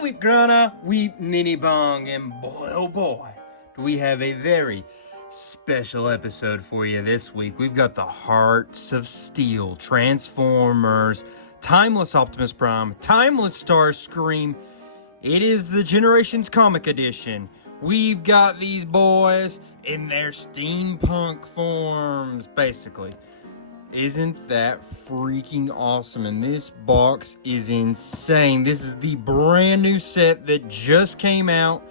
weep grana, weep ninny bong, and boy oh boy, do we have a very special episode for you this week. We've got the Hearts of Steel, Transformers, Timeless Optimus Prime, Timeless Starscream. It is the Generations Comic Edition. We've got these boys in their steampunk forms, basically. Isn't that freaking awesome? And this box is insane. This is the brand new set that just came out.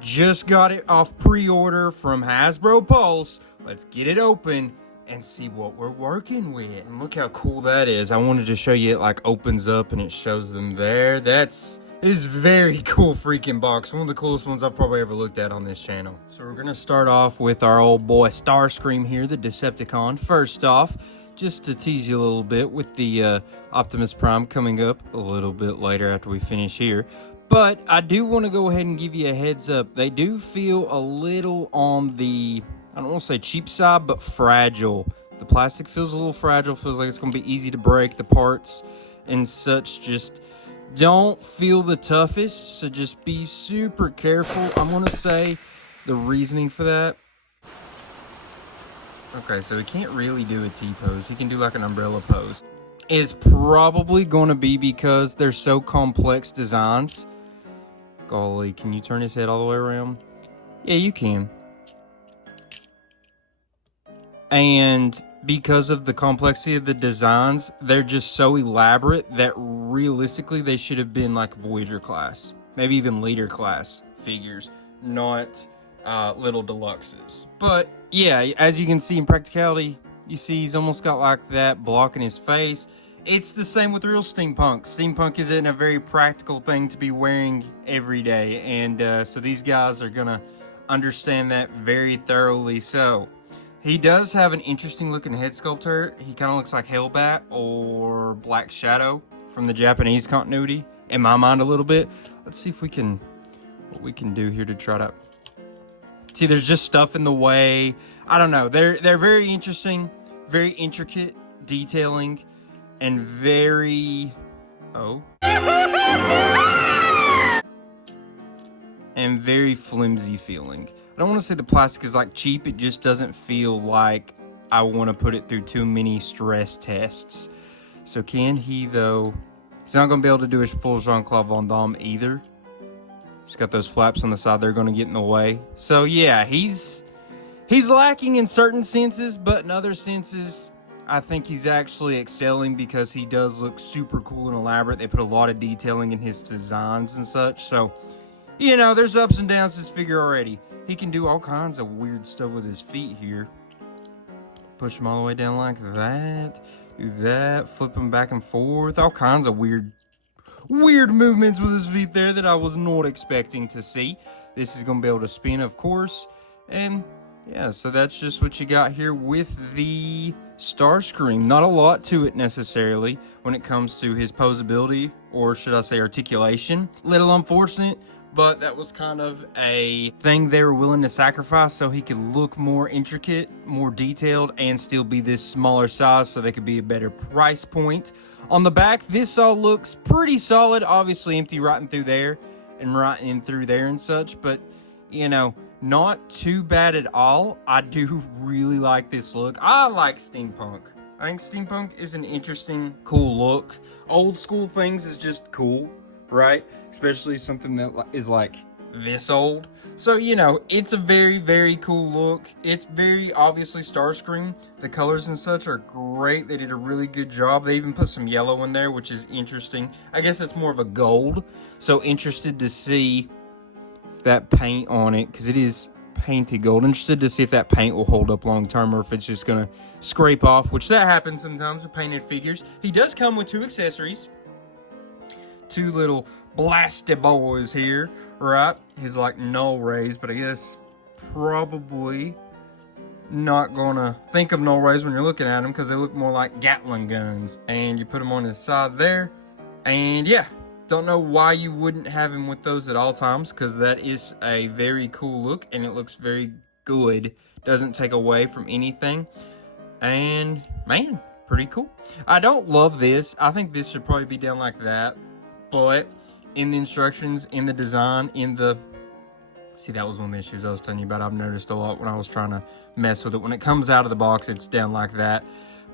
Just got it off pre-order from Hasbro Pulse. Let's get it open and see what we're working with. And look how cool that is. I wanted to show you it like opens up and it shows them there. This is very cool freaking box. One of the coolest ones I've probably ever looked at on this channel. So we're gonna start off with our old boy Starscream here, the Decepticon. First off, just to tease you a little bit with the Optimus Prime coming up a little bit later after we finish here. But I do want to go ahead and give you a heads up. They do feel a little on the, I don't want to say cheap side, but fragile. The plastic feels a little fragile, feels like it's going to be easy to break. The parts and such just don't feel the toughest, so just be super careful. I'm going to say the reasoning for that. Okay, so he can't really do a T-pose. He can do like an umbrella pose. Is probably going to be because they're so complex designs. Golly, can you turn his head all the way around? Yeah, you can. And because of the complexity of the designs, they're just so elaborate that realistically they should have been like Voyager class. Maybe even leader class figures, not little deluxes. But yeah, as you can see in practicality, you see he's almost got like that blocking his face. It's the same with real steampunk. Steampunk isn't a very practical thing to be wearing every day, and so these guys are gonna understand that very thoroughly. So he does have an interesting looking head sculptor. He kind of looks like Hellbat or Black Shadow from the Japanese continuity, in my mind a little bit. Let's see if we can, what we can do here to try to see. There's just stuff in the way. I don't know. They're very interesting, very intricate detailing, and very and very flimsy feeling. I don't want to say the plastic is like cheap. It just doesn't feel like I want to put it through too many stress tests. So can he though? He's not going to be able to do his full Jean-Claude Van Damme either. He's got those flaps on the side. They're going to get in the way. So yeah, he's lacking in certain senses, but in other senses, I think he's actually excelling because he does look super cool and elaborate. They put a lot of detailing in his designs and such. So, you know, there's ups and downs to this figure already. He can do all kinds of weird stuff with his feet here. Push him all the way down like that. Do that. Flip him back and forth. All kinds of weird movements with his feet there that I was not expecting to see. This is going to be able to spin, of course. And yeah, so that's just what you got here with the Starscream. Not a lot to it necessarily when it comes to his posability, or should I say articulation. Little unfortunate, but that was kind of a thing they were willing to sacrifice so he could look more intricate, more detailed, and still be this smaller size so they could be a better price point. On the back, this all looks pretty solid. Obviously empty right in through there and right in through there and such, but you know, not too bad at all. I do really like this look. I like steampunk. I think steampunk is an interesting, cool look. Old school things is just cool, right? Especially something that is like this old. So, you know, it's a very, very cool look. It's very obviously Starscream. The colors and such are great. They did a really good job. They even put some yellow in there, which is interesting. I guess it's more of a gold. So interested to see that paint on it, because it is painted gold. Interested to see if that paint will hold up long term or if it's just gonna scrape off, which that happens sometimes with painted figures. He does come with two accessories, two little blasted boys here, right? His like null rays, but I guess probably not gonna think of null rays when you're looking at them because they look more like Gatling guns. And you put them on his side there, and yeah, don't know why you wouldn't have him with those at all times, because that is a very cool look and it looks very good. Doesn't take away from anything. And man, pretty cool. I don't love this. I think this should probably be down like that, but in the instructions, in the design, in the... See, that was one of the issues I was telling you about. I've noticed a lot when I was trying to mess with it. When it comes out of the box, it's down like that.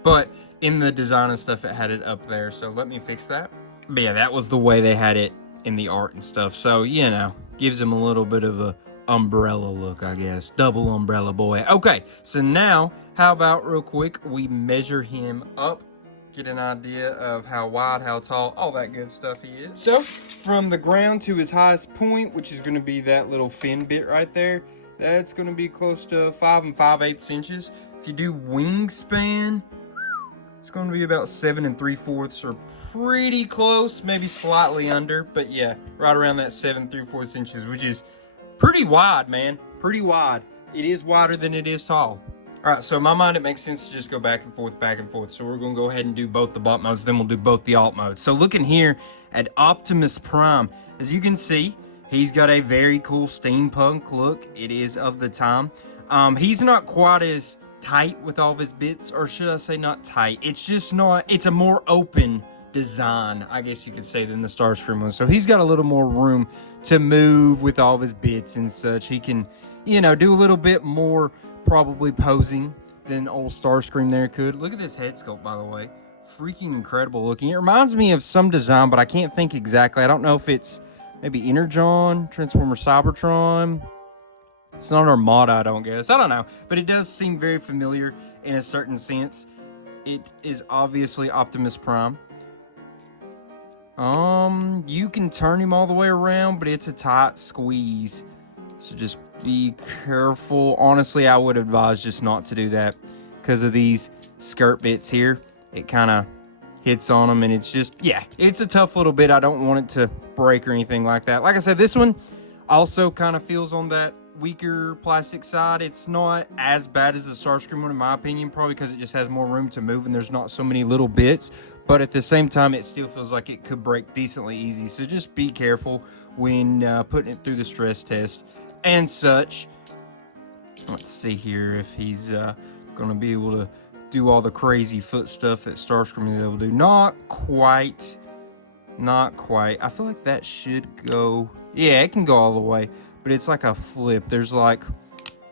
But in the design and stuff, it had it up there. So let me fix that. But yeah, that was the way they had it in the art and stuff. So, you know, gives him a little bit of a umbrella look, I guess. Double umbrella boy. Okay, so now, how about real quick, we measure him up. Get an idea of how wide, how tall, all that good stuff he is. So, from the ground to his highest point, which is going to be that little fin bit right there, that's going to be close to 5 5/8 inches. If you do wingspan, it's going to be about 7 3/4, or pretty close, maybe slightly under, but yeah, right around that 7 3/4 inches, which is pretty wide, man. Pretty wide. It is wider than it is tall. Alright, so in my mind, it makes sense to just go back and forth, back and forth. So we're going to go ahead and do both the bot modes, then we'll do both the alt modes. So looking here at Optimus Prime, as you can see, he's got a very cool steampunk look. It is of the time. He's not quite as tight with all of his bits, or should I say not tight. It's just not, it's a more open design, I guess you could say, than the Starscream one. So he's got a little more room to move with all of his bits and such. He can, you know, do a little bit more probably posing than old Starscream there could. Look at this head sculpt, by the way. Freaking incredible looking. It reminds me of some design, but I can't think exactly. I don't know if it's maybe Energon, Transformer Cybertron. It's not Armada, I don't guess. I don't know. But it does seem very familiar in a certain sense. It is obviously Optimus Prime. You can turn him all the way around, but it's a tight squeeze. So just be careful. Honestly, I would advise just not to do that because of these skirt bits here. It kind of hits on them, and it's just, yeah, it's a tough little bit. I don't want it to break or anything like that. Like I said, this one also kind of feels on that weaker plastic side. It's not as bad as the Starscream one, in my opinion, probably because it just has more room to move and there's not so many little bits. But at the same time, it still feels like it could break decently easy. So just be careful when putting it through the stress test and such. Let's see here if he's going to be able to do all the crazy foot stuff that Starscream is able to do. Not quite. Not quite. I feel like that should go... Yeah, it can go all the way. But it's like a flip. There's like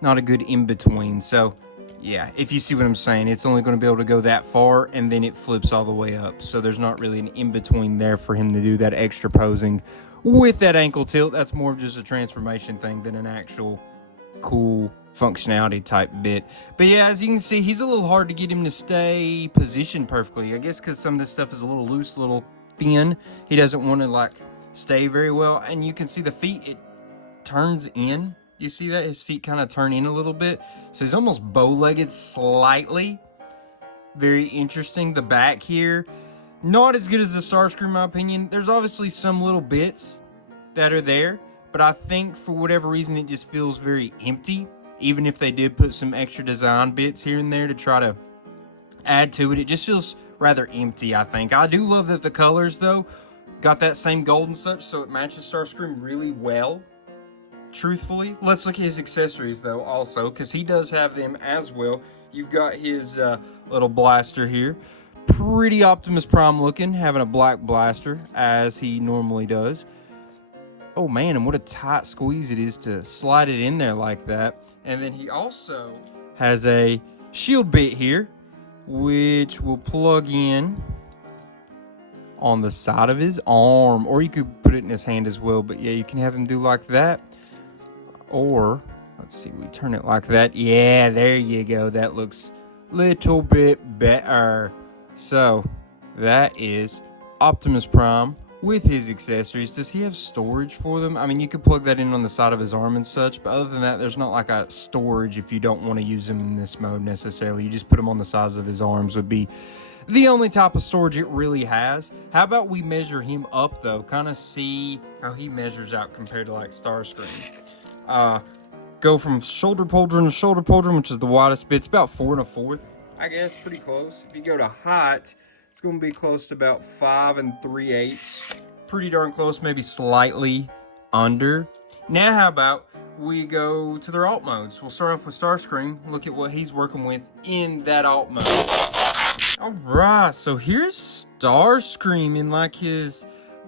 not a good in-between. So, yeah, if you see what I'm saying, it's only going to be able to go that far, and then it flips all the way up. So there's not really an in-between there for him to do that extra posing with that ankle tilt. That's more of just a transformation thing than an actual cool functionality type bit. But yeah, as you can see, he's a little hard to get him to stay positioned perfectly. I guess because some of this stuff is a little loose, a little thin. He doesn't want to like stay very well. And you can see the feet, it turns in. You see that? His feet kind of turn in a little bit. So he's almost bow-legged slightly. Very interesting. The back here, not as good as the Starscream in my opinion. There's obviously some little bits that are there, but I think for whatever reason it just feels very empty. Even if they did put some extra design bits here and there to try to add to it, it just feels rather empty, I think. I do love that the colors, though, got that same gold and such, so it matches Starscream really well. Truthfully, let's look at his accessories though also, because he does have them as well. You've got his little blaster here, pretty Optimus Prime looking, having a black blaster as he normally does. Oh man, and what a tight squeeze it is to slide it in there like that. And then he also has a shield bit here, which will plug in on the side of his arm, or you could put it in his hand as well. But yeah, you can have him do like that. Or, let's see, we turn it like that. Yeah, there you go. That looks a little bit better. So, that is Optimus Prime with his accessories. Does he have storage for them? I mean, you could plug that in on the side of his arm and such, but other than that, there's not like a storage if you don't want to use them in this mode necessarily. You just put them on the sides of his arms would be the only type of storage it really has. How about we measure him up, though? Kind of see how he measures out compared to, like, Starscream. Go from shoulder pauldron to shoulder pauldron, which is the widest bit. It's about 4 1/4, I guess, pretty close. If you go to height, it's going to be close to about 5 3/8. Pretty darn close, maybe slightly under. Now, how about we go to their alt modes? We'll start off with Starscream. Look at what he's working with in that alt mode. All right, so here's Starscream in like his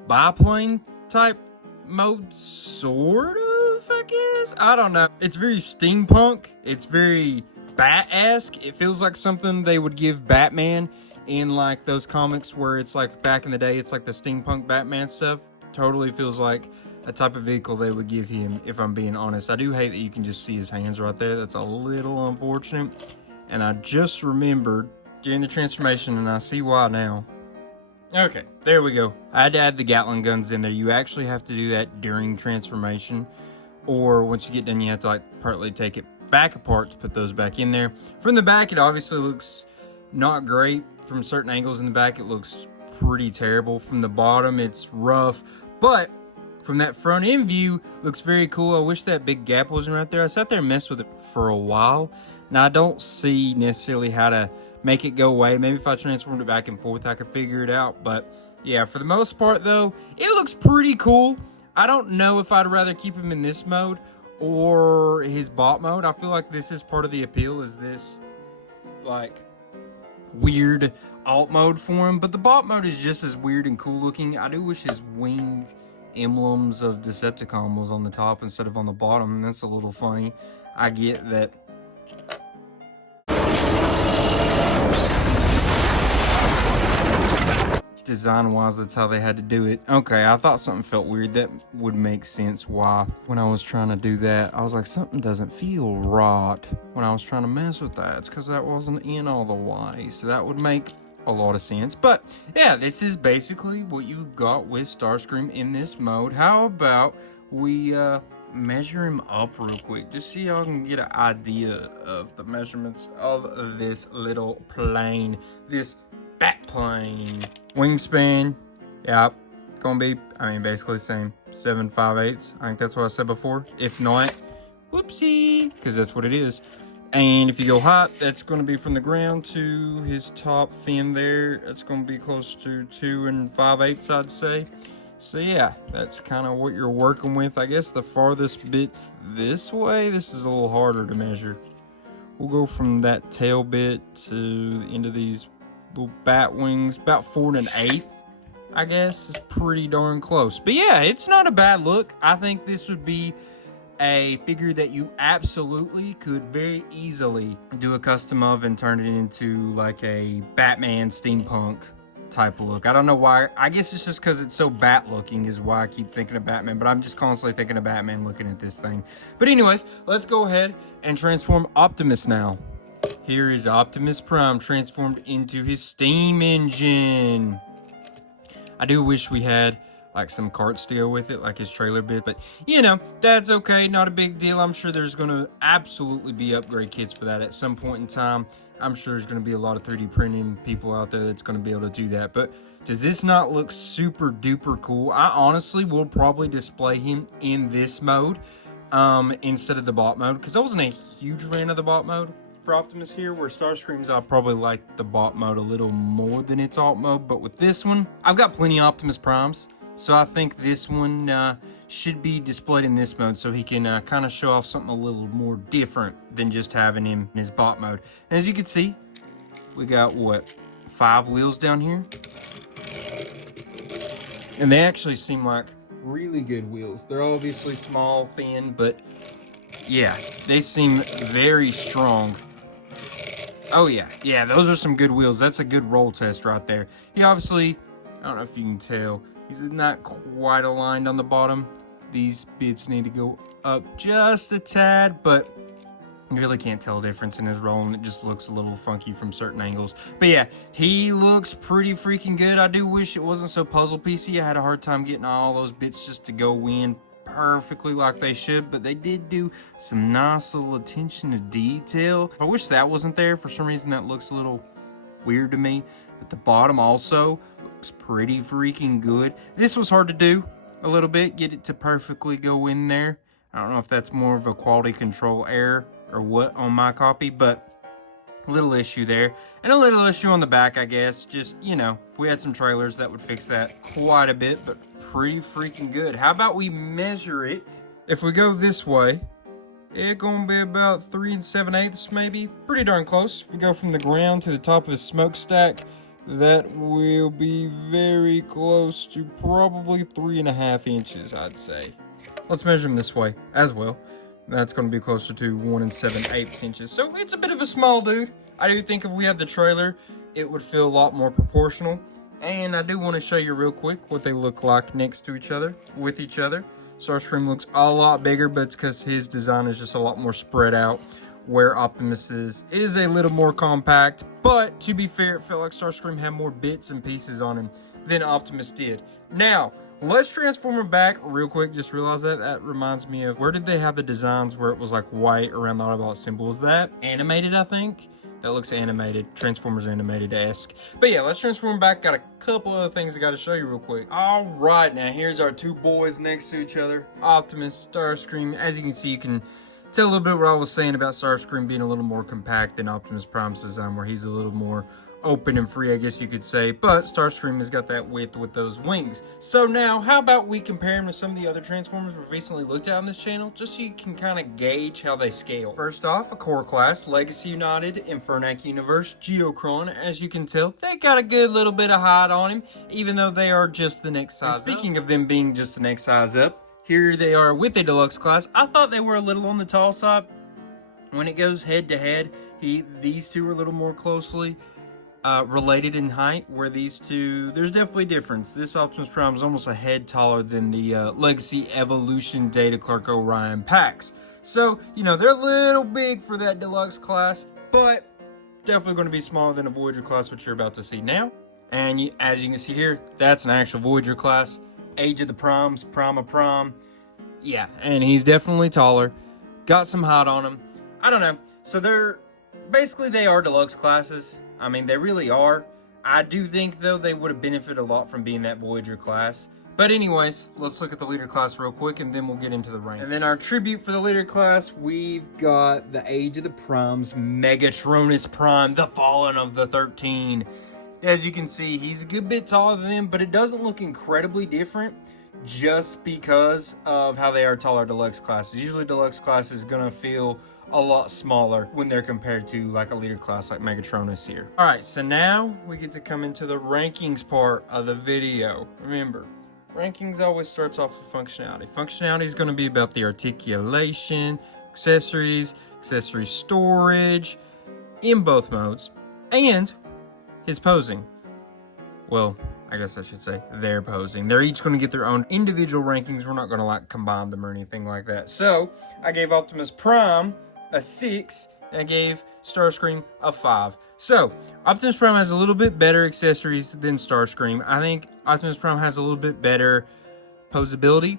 biplane type mode, sort of, I guess. I don't know. It's very steampunk. It's very Bat-esque. It feels like something they would give Batman in like those comics where it's like back in the day, it's like the steampunk Batman stuff. Totally feels like a type of vehicle they would give him, if I'm being honest. I do hate that you can just see his hands right there. That's a little unfortunate. And I just remembered during the transformation, and I see why now. Okay, there we go. I had to add the Gatling guns in there. You actually have to do that during transformation, or once you get done, you have to like partly take it back apart to put those back in there. From the back, it obviously looks not great. From certain angles in the back, it looks pretty terrible. From the bottom, it's rough, but from that front end view, looks very cool. I wish that big gap wasn't right there. I sat there and messed with it for a while. Now, I don't see necessarily how to make it go away. Maybe if I transformed it back and forth, I could figure it out. But yeah, for the most part though, it looks pretty cool. I don't know if I'd rather keep him in this mode or his bot mode. I feel like this is part of the appeal, is this like weird alt mode for him. But the bot mode is just as weird and cool looking. I do wish his wing emblems of Decepticon was on the top instead of on the bottom. That's a little funny. I get that. Design-wise, that's how they had to do it. Okay, I thought something felt weird. That would make sense why. When I was trying to do that, I was like, something doesn't feel right when I was trying to mess with that. It's because that wasn't in all the way. So that would make a lot of sense. But yeah, this is basically what you got with Starscream in this mode. How about we measure him up real quick, just so y'all can get an idea of the measurements of this little plane, this bat plane. Wingspan, yep, gonna be, basically the same, 7 5/8. I think that's what I said before. If not, whoopsie, because that's what it is. And if you go height, that's gonna be from the ground to his top fin there. That's gonna be close to 2 5/8, I'd say. So yeah, that's kind of what you're working with. I guess the farthest bit's this way. This is a little harder to measure. We'll go from that tail bit to the end of these little bat wings, about 4 1/8, I guess. Is pretty darn close. But yeah, it's not a bad look. I think this would be a figure that you absolutely could very easily do a custom of and turn it into like a Batman steampunk type of look. I don't know why. I guess it's just because it's so bat looking is why I keep thinking of Batman, but I'm just constantly thinking of Batman looking at this thing. But anyways, let's go ahead and transform Optimus now. Here is Optimus Prime transformed into his steam engine. I do wish we had like some carts to go with it, like his trailer bit, but you know, that's okay, not a big deal. I'm sure there's gonna absolutely be upgrade kits for that at some point in time. I'm sure there's gonna be a lot of 3D printing people out there that's gonna be able to do that. But does this not look super duper cool? I honestly will probably display him in this mode instead of the bot mode, because I wasn't a huge fan of the bot mode for Optimus here, where Starscream's I probably like the bot mode a little more than its alt mode. But with this one, I've got plenty of Optimus Primes, so I think this one should be displayed in this mode, so he can kind of show off something a little more different than just having him in his bot mode. And as you can see, we got what, 5 wheels down here, and they actually seem like really good wheels. They're obviously small, thin, but yeah, they seem very strong. Oh yeah, those are some good wheels. That's a good roll test right there. He obviously, I don't know if you can tell, he's not quite aligned on the bottom. These bits need to go up just a tad, but you really can't tell a difference in his roll, and it just looks a little funky from certain angles. But yeah, he looks pretty freaking good. I do wish it wasn't so puzzle piecey. I had a hard time getting all those bits just to go in perfectly like they should, but they did do some nice little attention to detail. I wish that wasn't there. For some reason that looks a little weird to me. But the bottom also looks pretty freaking good. This was hard to do a little bit, get it to perfectly go in there. I don't know if that's more of a quality control error or what on my copy, but a little issue there. And a little issue on the back, I guess. Just, you know, if we had some trailers that would fix that quite a bit, but pretty freaking good. How about we measure it? If we go this way, it's gonna be about 3 7/8 maybe. Pretty darn close. If we go from the ground to the top of his smokestack, that will be very close to probably 3.5 inches, I'd say. Let's measure him this way as well. That's going to be closer to 1 7/8 inches. So it's a bit of a small dude. I do think if we had the trailer, it would feel a lot more proportional. And I do want to show you real quick what they look like next to each other, with each other. Starscream looks a lot bigger, but it's because his design is just a lot more spread out, where Optimus's is a little more compact. But to be fair, it felt like Starscream had more bits and pieces on him than Optimus did. Now, let's transform him back real quick. Just realize that reminds me of, where did they have the designs where it was like white around the Autobot symbol? Was that animated, I think? That looks animated, Transformers animated-esque. But yeah, let's transform back. Got a couple other things I got to show you real quick. All right, now here's our two boys next to each other. Optimus, Starscream. As you can see, you can tell a little bit what I was saying about Starscream being a little more compact than Optimus Prime's design, where he's a little more open and free, I guess you could say. But Starscream has got that width with those wings. So now, how about we compare him to some of the other Transformers we've recently looked at on this channel, just so you can kind of gauge how they scale. First off, a core class, Legacy United, Infernac Universe, Geocron. As you can tell, they got a good little bit of height on him, even though they are just the next size up. Speaking of them being just the next size up, here they are with a deluxe class. I thought they were a little on the tall side. When it goes head to head, these two are a little more closely related in height, where these two, there's definitely a difference. This Optimus Prime is almost a head taller than the Legacy Evolution Data Clark Orion packs. So, you know, they're a little big for that deluxe class, but definitely going to be smaller than a Voyager class, which you're about to see now. And as you can see here, that's an actual Voyager class. Age of the Primes, Prime of Prime. Yeah, and he's definitely taller. Got some height on him. I don't know. So they are deluxe classes. I mean, they really are. I do think, though, they would have benefited a lot from being that Voyager class. But anyways, let's look at the leader class real quick, and then we'll get into the rank. And then our tribute for the leader class, we've got the Age of the Primes, Megatronus Prime, the Fallen of the 13. As you can see, he's a good bit taller than them, but it doesn't look incredibly different just because of how they are taller deluxe classes. Usually deluxe class is going to feel a lot smaller when they're compared to like a leader class like Megatronus here. All right, so now we get to come into the rankings part of the video. Remember, rankings always starts off with functionality. Functionality is going to be about the articulation, accessories, accessory storage in both modes, and his posing. Well, I guess I should say their posing. They're each going to get their own individual rankings. We're not going to like combine them or anything like that. So I gave Optimus Prime a 6, and I gave Starscream a 5. So Optimus Prime has a little bit better accessories than Starscream. I think Optimus Prime has a little bit better posability.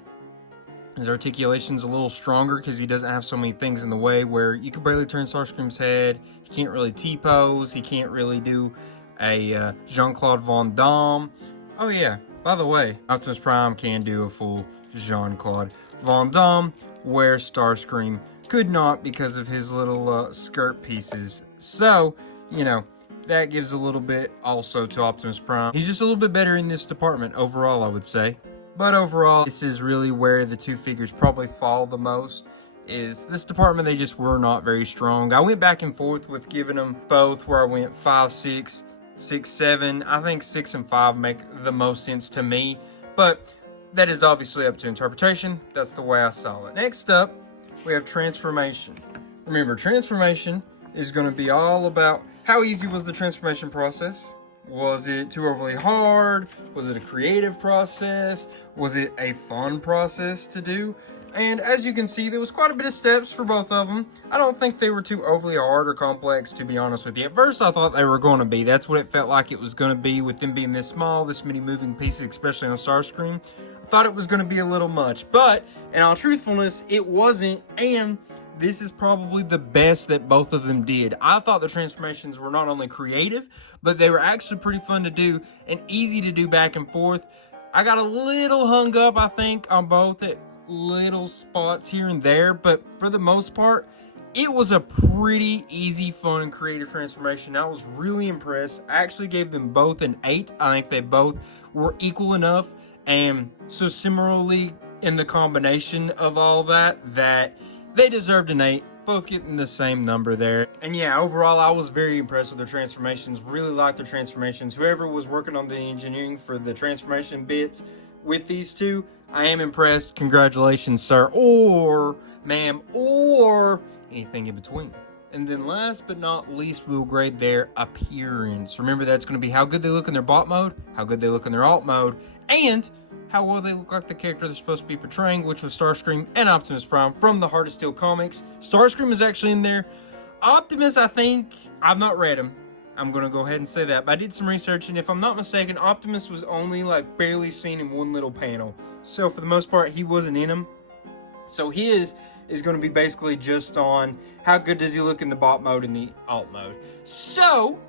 His articulation's a little stronger because he doesn't have so many things in the way, where you can barely turn Starscream's head. He can't really T-pose. He can't really do a Jean-Claude Van Damme. Oh yeah, by the way, Optimus Prime can do a full Jean-Claude Van Damme, where Starscream could not because of his little skirt pieces. So, you know, that gives a little bit also to Optimus Prime. He's just a little bit better in this department overall, I would say. But overall, this is really where the two figures probably fall the most. Is this department, they just were not very strong. I went back and forth with giving them both, where I went 5, 6, 6, 7. I think 6 and 5 make the most sense to me, but that is obviously up to interpretation. That's the way I saw it. Next up, we have transformation. Remember, transformation is going to be all about how easy was the transformation process. Was it too overly hard? Was it a creative process? Was it a fun process to do? And as you can see, there was quite a bit of steps for both of them. I don't think they were too overly hard or complex, to be honest with you. At first, I thought they were going to be. That's what it felt like it was going to be, with them being this small, this many moving pieces, especially on Starscream. I thought it was going to be a little much, but in all truthfulness, it wasn't, and this is probably the best that both of them did. I thought the transformations were not only creative, but they were actually pretty fun to do and easy to do back and forth. I got a little hung up, I think, on both at little spots here and there, but for the most part, it was a pretty easy, fun, creative transformation. I was really impressed. I actually gave them both an 8. I think they both were equal enough, and so similarly in the combination of all that they deserved an 8. both getting the same number there. And yeah, overall, I was very impressed with their transformations. Really liked their transformations. Whoever was working on the engineering for the transformation bits with these two, I am impressed. Congratulations, sir, or ma'am, or anything in between. And then last but not least, we'll grade their appearance. Remember, that's going to be how good they look in their bot mode, how good they look in their alt mode, and how well they look like the character they're supposed to be portraying, which was Starscream and Optimus Prime from the Heart of Steel comics. Starscream is actually in there. Optimus, I think, I've not read him. I'm going to go ahead and say that. But I did some research, and if I'm not mistaken, Optimus was only like barely seen in one little panel. So for the most part, he wasn't in him. So his is going to be basically just on how good does he look in the bot mode and the alt mode. So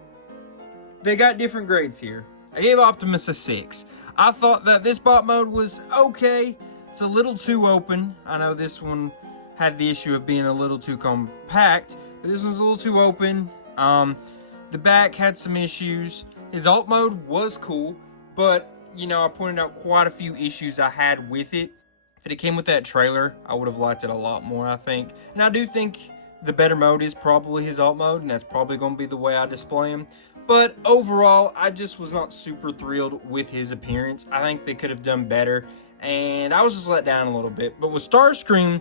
they got different grades here. I gave Optimus a 6. I thought that this bot mode was okay. It's a little too open. I know this one had the issue of being a little too compact, but this one's a little too open. The back had some issues. His alt mode was cool, but you know, I pointed out quite a few issues I had with it. If it came with that trailer, I would have liked it a lot more, I think. And I do think the better mode is probably his alt mode, and that's probably going to be the way I display him. But overall, I just was not super thrilled with his appearance. I think they could have done better, and I was just let down a little bit. But with Starscream,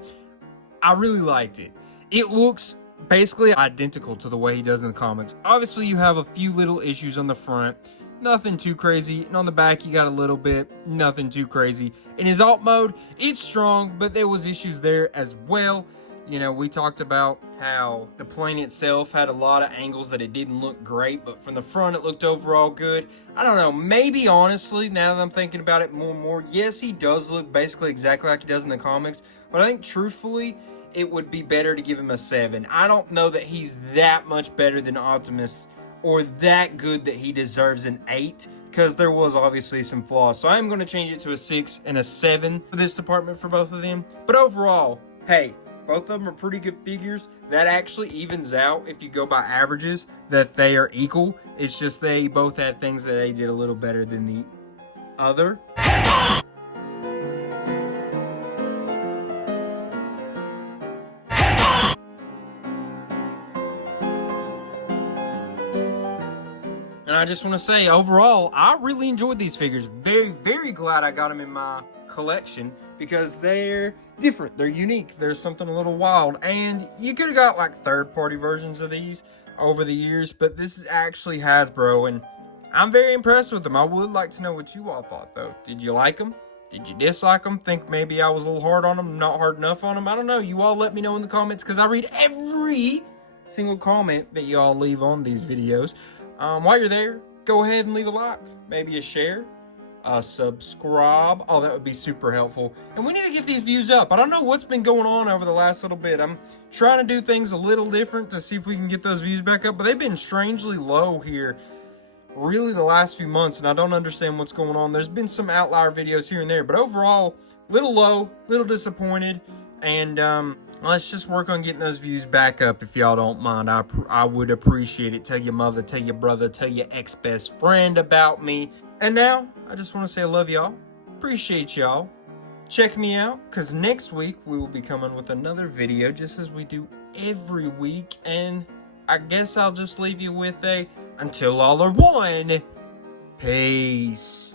I really liked it. It looks basically identical to the way he does in the comics. Obviously, you have a few little issues on the front. Nothing too crazy. And on the back, you got a little bit. Nothing too crazy. In his alt mode, it's strong, but there was issues there as well. You know, we talked about how the plane itself had a lot of angles that it didn't look great, but from the front, it looked overall good. I don't know. Maybe, honestly, now that I'm thinking about it more and more, yes, he does look basically exactly like he does in the comics, but I think, truthfully, it would be better to give him a 7. I don't know that he's that much better than Optimus or that good that he deserves an 8, because there was obviously some flaws. So I'm going to change it to a 6 and a 7 for this department for both of them. But overall, hey, both of them are pretty good figures. That actually evens out if you go by averages, that they are equal. It's just they both had things that they did a little better than the other. And I just want to say, overall, I really enjoyed these figures. Very, very glad I got them in my collection because they're different. They're unique. There's something a little wild. And you could have got like third-party versions of these over the years, but this is actually Hasbro, and I'm very impressed with them. I would like to know what you all thought, though. Did you like them? Did you dislike them? Think maybe I was a little hard on them, not hard enough on them? I don't know. You all let me know in the comments because I read every single comment that you all leave on these videos. While you're there, go ahead and leave a like, maybe a share, a subscribe. Oh, that would be super helpful. And we need to get these views up. I don't know what's been going on over the last little bit. I'm trying to do things a little different to see if we can get those views back up, but they've been strangely low here really the last few months, and I don't understand what's going on. There's been some outlier videos here and there, but overall, little low, little disappointed, and let's just work on getting those views back up if y'all don't mind. I would appreciate it. Tell your mother, tell your brother, tell your ex-best friend about me. And now, I just want to say I love y'all. Appreciate y'all. Check me out, because next week we will be coming with another video, just as we do every week. And I guess I'll just leave you with a, until all are one, peace.